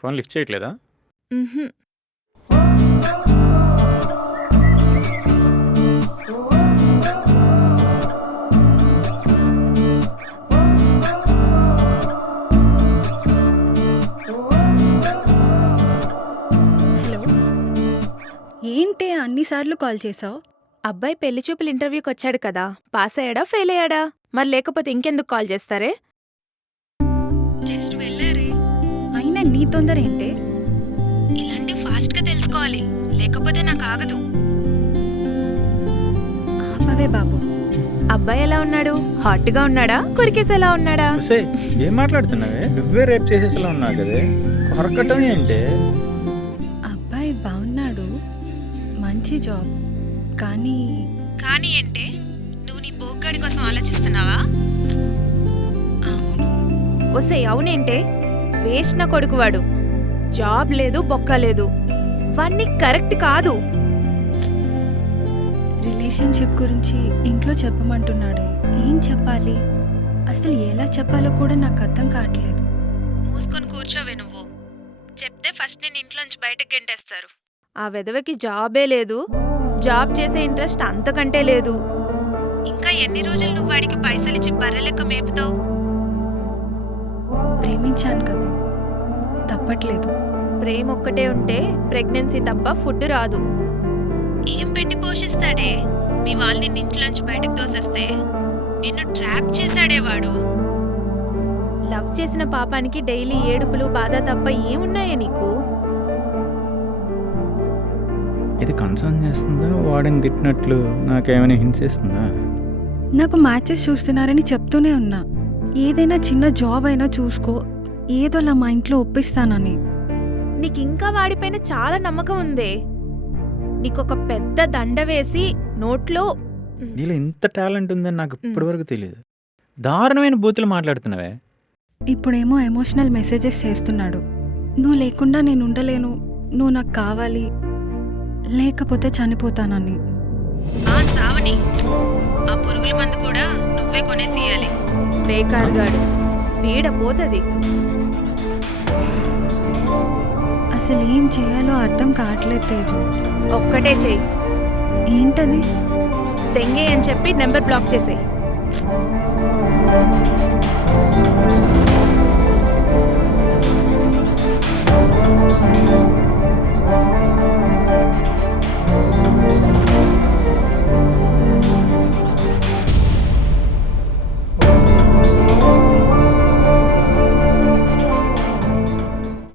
Phone lift చేయట్లేదా? హుహు. Hello, ఏంటి అన్నిసార్లు కాల్ చేసావు? అబ్బాయి పెళ్లి చూపులు ఇంటర్వ్యూకి వచ్చాడు కదా, పాస్ అయ్యాడా ఫెయిల్ అయ్యాడా? మరి లేకపోతే ఇంకెందుకు కాల్ చేస్తారే? జస్ట్ వెళ్ళారే, అయినా నీ తొందర ఏంటే? ఇలాంటి ఫాస్ట్గా తెలుసుకోవాలి, లేకపోతే నాకు ఆగదు. ఆపవే బాబు. అబ్బాయి ఎలా ఉన్నాడు? హాట్గా ఉన్నాడా, కొరికేసేలా ఉన్నాడా? ఉసే, ఏం మాట్లాడుతున్నావే? నువ్వే రేపు చేసేసేలా ఉన్నావు కదే, కొరకటం ఏంటే? అబ్బాయి బాగున్నాడు, మంచి జాబ్. కానీ కానీ ఏంటే, నువ్వు నీ పోగ్గాడి కోసం ఆలోచిస్తున్నావా? అవును, ఒసే అవునేంటే, వేస్ట్ నా కొడుకువాడు. జాబ్ లేదు, బొక్క లేదు. వాణ్ణి కరెక్ట్ కాదు. రిలేషన్షిప్ గురించి ఇంట్లో చెప్పమంటున్నాడే, ఏం చెప్పాలి? అసలు ఎలా చెప్పాలో కూడా నాకు అర్థం కావట్లేదు. మూసుకొని కూర్చోవే నువ్వు. చెప్తే ఫస్ట్ నేను ఇంట్లోంచి బయటకు గెంటేస్తారు. ఆ వెధవకి జాబే లేదు, జాబ్ చేసే ఇంట్రెస్ట్ అంతకంటే లేదు. ఇంకా ఎన్ని రోజులు నువ్వు వాడికి పైసలిచ్చి బర్రెలెక్క మేపుతావు? ప్రేమించాను కదా, తప్పట్లేదు. ప్రేమ ఒక్కటే ఉంటే ప్రెగ్నెన్సీ తప్ప ఫుడ్ రాదు. ఏం పెట్టి పోషిస్తాడే? మీ వాళ్ళని ఇంట్లోంచి బయటకు తోసేస్తే నిన్ను ట్రాప్ చేశాడే వాడు. లవ్ చేసిన పాపానికి డైలీ ఏడుపులు బాధ తప్ప ఏమున్నాయే నీకు? ఇది కన్సర్న్ చేస్తుందా? వాడిని తిట్టినట్లు నాకేమైనా హింట్స్ చేస్తుందా? నాకు మ్యాచెస్ చూస్తున్నారని చెప్తూనే ఉన్నా. ఏదైనా చిన్న జాబ్ అయినా చూసుకో, ఏదోలా మా ఇంట్లో ఒప్పిస్తానని. నీకింకా వాడిపైన చాలా నమ్మకం ఉందే. నీకొక పెద్ద దండ వేసి నోట్లో నీలో ఇంత టాలెంట్ ఉందని నాకు ఇప్పటివరకు తెలియదు. దారుణమైన బూతులు మాట్లాడుతున్నావే. ఇప్పుడేమో ఎమోషనల్ మెసేజెస్ చేస్తున్నాడు. నువ్వు లేకుండా నేను ఉండలేను, నువ్వు నాకు కావాలి, లేకపోతే చనిపోతానని. ఆ సావని, ఆ పురుగుల మందు కూడా నువ్వే కొనేసియాలి. బేకార్గాడు, పీడ పోతది. అసలు ఏం చేయాలో అర్థం కావట్లేదు తేజు. ఒక్కటే చెయ్యి, ఏంటది? దెంగే అని చెప్పి నెంబర్ బ్లాక్ చేసేయ్.